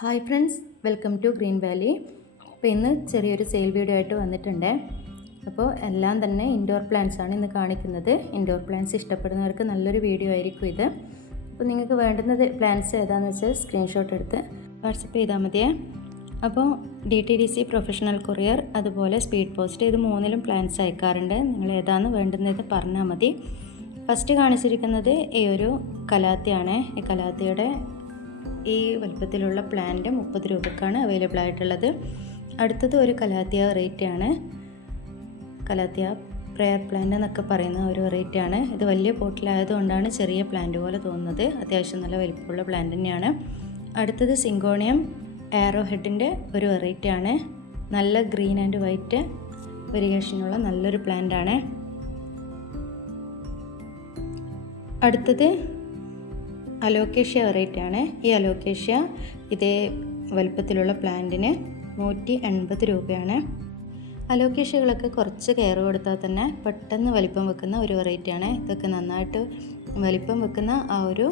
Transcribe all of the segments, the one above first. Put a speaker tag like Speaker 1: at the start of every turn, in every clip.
Speaker 1: Hi friends welcome to Green Valley. അപ്പോൾ ഇന്ന് ചെറിയൊരു സെയിൽ വീഡിയോ ആയിട്ട് വന്നിട്ടുണ്ട്. അപ്പോൾ എല്ലാം തന്നെ ഇൻഡോർ പ്ലാന്റ്സ് ആണ് ഇന്ന് കാണിക്കുന്നത്. ഇൻഡോർ പ്ലാന്റ്സ് ഇഷ്ടപ്പെടുന്നവർക്ക് നല്ലൊരു വീഡിയോ ആയിരിക്കും ഇത്. അപ്പോൾ നിങ്ങൾക്ക് വേണ്ടുന്നത് പ്ലാന്റ്സ് ഏതാണെന്ന് വെച്ചാൽ സ്ക്രീൻഷോട്ട് എടുത്ത് വാട്സപ്പ് ചെയ്താൽ മതിയേ. അപ്പോൾ D T D C professional courier അതുപോലെ സ്പീഡ് പോസ്റ്റ് ഇത് മൂന്നിലും പ്ലാന്റ്സ് അയക്കാറുണ്ട്. നിങ്ങൾ ഏതാണ് വേണ്ടുന്നത് പറഞ്ഞാൽ മതി. ഫസ്റ്റ് കാണിച്ചിരിക്കുന്നത് ഈ ഒരു കലാത്തിയാണ്. ഈ കലാത്തിയുടെ ഈ വലുപ്പത്തിലുള്ള പ്ലാന്റ് മുപ്പത് രൂപക്കാണ് അവൈലബിൾ ആയിട്ടുള്ളത്. അടുത്തത് ഒരു കലാത്തിയ വെറൈറ്റിയാണ് കലാത്തിയ പ്രെയർ പ്ലാന്റ് എന്നൊക്കെ പറയുന്ന ഒരു വെറൈറ്റി ആണ്. ഇത് വലിയ പോട്ടിലായതുകൊണ്ടാണ് ചെറിയ പ്ലാന്റ് പോലെ തോന്നുന്നത്. അത്യാവശ്യം നല്ല വലിപ്പമുള്ള പ്ലാന്റ് തന്നെയാണ്. അടുത്തത് സിങ്കോണിയം ആരോ ഹെഡിന്റെ ഒരു വെറൈറ്റി ആണ്. നല്ല ഗ്രീൻ ആൻഡ് വൈറ്റ് വെരിയേഷനുള്ള നല്ലൊരു പ്ലാന്റ് ആണ്. അടുത്തത് അലോക്കേഷ്യ വെറൈറ്റി ആണ് ഈ അലോക്കേഷ്യ ഇതേ വലുപ്പത്തിലുള്ള പ്ലാന്റിന് നൂറ്റി എൺപത് രൂപയാണ്. അലോക്കേഷ്യകളൊക്കെ കുറച്ച് കെയർ കൊടുത്താൽ തന്നെ പെട്ടെന്ന് വലിപ്പം വെക്കുന്ന ഒരു വെറൈറ്റിയാണ്. ഇതൊക്കെ നന്നായിട്ട് വലിപ്പം വെക്കുന്ന ആ ഒരു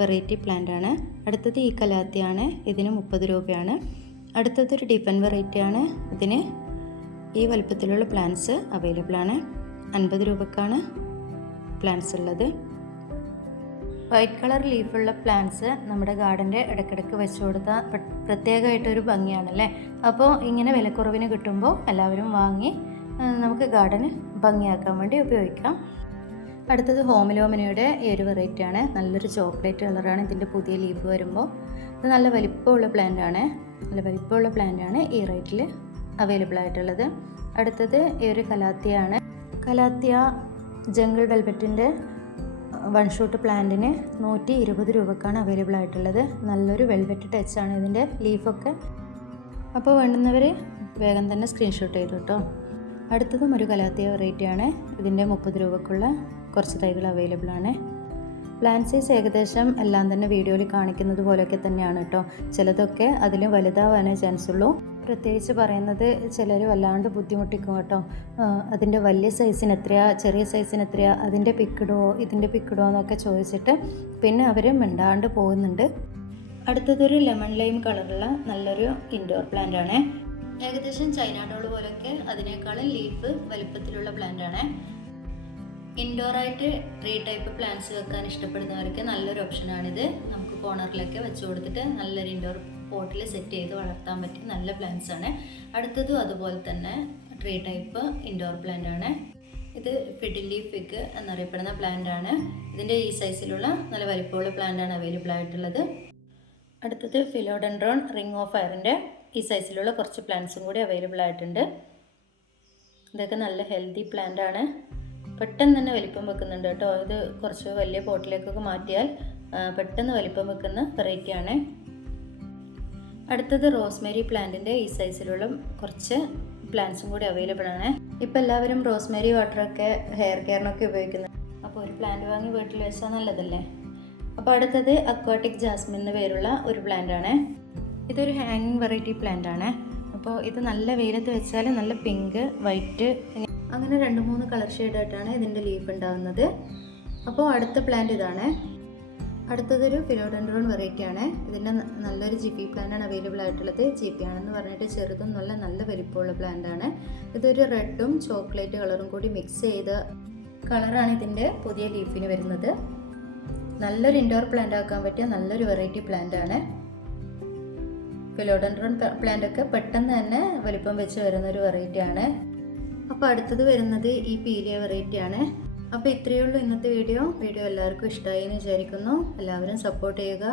Speaker 1: വെറൈറ്റി പ്ലാന്റ് ആണ് അടുത്തത് ഈ കലാത്തിയാണ്. ഇതിന് മുപ്പത് രൂപയാണ്. അടുത്തത് ഒരു ഡിഫൻ വെറൈറ്റി ആണ് ഇതിന് ഈ വലുപ്പത്തിലുള്ള പ്ലാന്റ്സ് അവൈലബിൾ ആണ് അൻപത് രൂപക്കാണ് പ്ലാന്റ്സ് ഉള്ളത്. വൈറ്റ് കളർ ലീഫുള്ള പ്ലാന്റ്സ് നമ്മുടെ ഗാർഡന്റെ ഇടയ്ക്കിടയ്ക്ക് വെച്ച് കൊടുത്താൽ പ്രത്യേകമായിട്ടൊരു ഭംഗിയാണല്ലേ? അപ്പോൾ ഇങ്ങനെ വിലക്കുറവിന് കിട്ടുമ്പോൾ എല്ലാവരും വാങ്ങി നമുക്ക് ഗാർഡന് ഭംഗിയാക്കാൻ വേണ്ടി ഉപയോഗിക്കാം. അടുത്തത് ഹോമിലോമിനയുടെ ഈ ഒരു വെറൈറ്റി ആണ്. നല്ലൊരു ചോക്ലേറ്റ് കളറാണ് ഇതിന്റെ പുതിയ ലീഫ് വരുമ്പോൾ ഇത് നല്ല വലിപ്പമുള്ള പ്ലാന്റ് ആണ്. നല്ല വലിപ്പമുള്ള പ്ലാന്റ് ആണ് ഈ റേറ്റിൽ അവൈലബിൾ ആയിട്ടുള്ളത്. അടുത്തത് ഈ ഒരു കലാത്തിയാണ്. കലാത്തിയ ജംഗിൾ വെൽവെറ്റിന്റെ വൺ ഷോട്ട് പ്ലാന്റിന് നൂറ്റി ഇരുപത് രൂപക്കാണ് അവൈലബിൾ ആയിട്ടുള്ളത്. നല്ലൊരു വെൽവെറ്റ് ടച്ചാണ് ഇതിന്റെ ലീഫൊക്കെ അപ്പോൾ വേണ്ടുന്നവർ വേഗം തന്നെ സ്ക്രീൻഷോട്ട് ചെയ്തു കേട്ടോ. അടുത്തതും ഒരു കലാത്തിയ വെറൈറ്റിയാണ് ഇതിന്റെ മുപ്പത് രൂപക്കുള്ള കുറച്ച് തൈകൾ അവൈലബിൾ ആണ്. പ്ലാൻ സൈസ് ഏകദേശം എല്ലാം തന്നെ വീഡിയോയിൽ കാണിക്കുന്നത് പോലെയൊക്കെ തന്നെയാണ് കേട്ടോ ചിലതൊക്കെ അതിൽ വലുതാവാനേ ചാൻസ് ഉള്ളൂ. പ്രത്യേകിച്ച് പറയുന്നത് ചിലർ വല്ലാണ്ട് ബുദ്ധിമുട്ടിക്കും കേട്ടോ. അതിന്റെ വലിയ സൈസിന് എത്രയാ ചെറിയ സൈസിന് എത്രയാ അതിന്റെ പിക്കിടോ ഇതിന്റെ പിക്കിടോ എന്നൊക്കെ ചോദിച്ചിട്ട് പിന്നെ അവർ മിണ്ടാണ്ട് പോകുന്നുണ്ട്. അടുത്തതൊരു ലെമൺ ലൈം കളറുള്ള നല്ലൊരു ഇൻഡോർ പ്ലാന്റ് ആണ്. ഏകദേശം ചൈന പോലൊക്കെ അതിനേക്കാളും ലീഫ് വലുപ്പത്തിലുള്ള പ്ലാന്റ് ആണ്. ഇൻഡോറായിട്ട് ട്രീ ടൈപ്പ് പ്ലാന്റ്സ് വെക്കാൻ ഇഷ്ടപ്പെടുന്നവർക്ക് നല്ലൊരു ഓപ്ഷനാണിത് നമുക്ക് കോർണറിലൊക്കെ വെച്ച് കൊടുത്തിട്ട് നല്ലൊരു ഇൻഡോർ പോട്ടിൽ സെറ്റ് ചെയ്ത് വളർത്താൻ പറ്റിയ നല്ല പ്ലാന്റ്സ് ആണ്. അടുത്തതും അതുപോലെ തന്നെ ട്രീ ടൈപ്പ് ഇൻഡോർ പ്ലാന്റ് ആണ്. ഇത് ഫിഡിലി ഫിഗ് എന്നറിയപ്പെടുന്ന പ്ലാന്റ് ആണ്. ഇതിന്റെ ഈ സൈസിലുള്ള നല്ല വലിപ്പമുള്ള പ്ലാന്റ് ആണ് അവൈലബിൾ ആയിട്ടുള്ളത്. അടുത്തത് ഫിലോഡൻഡ്രോൺ റിംഗ് ഓഫ് ഫയറിന്റെ ഈ സൈസിലുള്ള കുറച്ച് പ്ലാന്റ്സും കൂടി അവൈലബിൾ ആയിട്ടുണ്ട്. ഇതൊക്കെ നല്ല ഹെൽത്തി പ്ലാന്റ് ആണ്. പെട്ടെന്ന് തന്നെ വലിപ്പം വെക്കുന്നുണ്ട് കേട്ടോ. ഇത് കുറച്ച് വലിയ പോട്ടിലേക്കൊക്കെ മാറ്റിയാൽ പെട്ടെന്ന് വലിപ്പം വെക്കുന്ന വെറൈറ്റിയാണ്. അടുത്തത് റോസ്മേരി പ്ലാന്റിന്റെ ഈ സൈസിലുള്ള കുറച്ച് പ്ലാന്റ്സും കൂടി അവൈലബിൾ ആണ്. ഇപ്പം എല്ലാവരും റോസ്മേരി വാട്ടറൊക്കെ ഹെയർ കെയറിനൊക്കെ ഉപയോഗിക്കുന്നത് അപ്പോൾ ഒരു പ്ലാന്റ് വാങ്ങി വീട്ടിൽ വെച്ചാൽ നല്ലതല്ലേ? അപ്പോൾ അടുത്തത് അക്വാട്ടിക് ജാസ്മിൻ എന്ന പേരുള്ള ഒരു പ്ലാന്റ് ആണ്. ഇതൊരു ഹാങ്ങിങ് വെറൈറ്റി പ്ലാന്റ് ആണ്. അപ്പോൾ ഇത് നല്ല വെയിലത്ത് വെച്ചാൽ നല്ല പിങ്ക് വൈറ്റ് അങ്ങനെ രണ്ട് മൂന്ന് കളർ ഷെയ്ഡായിട്ടാണ് ഇതിന്റെ ലീഫ് ഉണ്ടാകുന്നത് അപ്പോൾ അടുത്ത പ്ലാന്റ് ഇതാണ്. അടുത്തതൊരു ഫിലോഡൻഡ്രോൺ വെറൈറ്റി ആണ്. ഇതിന്റെ നല്ലൊരു ജി പ്ലാന്റ് ആണ് അവൈലബിൾ ആയിട്ടുള്ളത്. ജി പി ആണെന്ന് പറഞ്ഞിട്ട് ചെറുതും നല്ല നല്ല വലിപ്പമുള്ള പ്ലാന്റ് ആണ്. ഇതൊരു റെഡും ചോക്ലേറ്റ് കളറും കൂടി മിക്സ് ചെയ്ത കളറാണ് ഇതിന്റെ പുതിയ ലീഫിന് വരുന്നത്. നല്ലൊരു ഇൻഡോർ പ്ലാന്റ് ആക്കാൻ പറ്റിയ നല്ലൊരു വെറൈറ്റി പ്ലാന്റ് ആണ്. ഫിലോഡൻഡ്രോൺ പ്ലാന്റ് ഒക്കെ പെട്ടെന്ന് തന്നെ വലിപ്പം വെച്ച് വരുന്ന ഒരു അപ്പോൾ അടുത്തത് വരുന്നത് ഈ പീലിയ വെറൈറ്റി ആണ്. അപ്പോൾ ഇത്രയേ ഉള്ളൂ ഇന്നത്തെ വീഡിയോ വീഡിയോ എല്ലാവർക്കും ഇഷ്ടമായി എന്ന് വിചാരിക്കുന്നു. എല്ലാവരും സപ്പോർട്ട് ചെയ്യുക.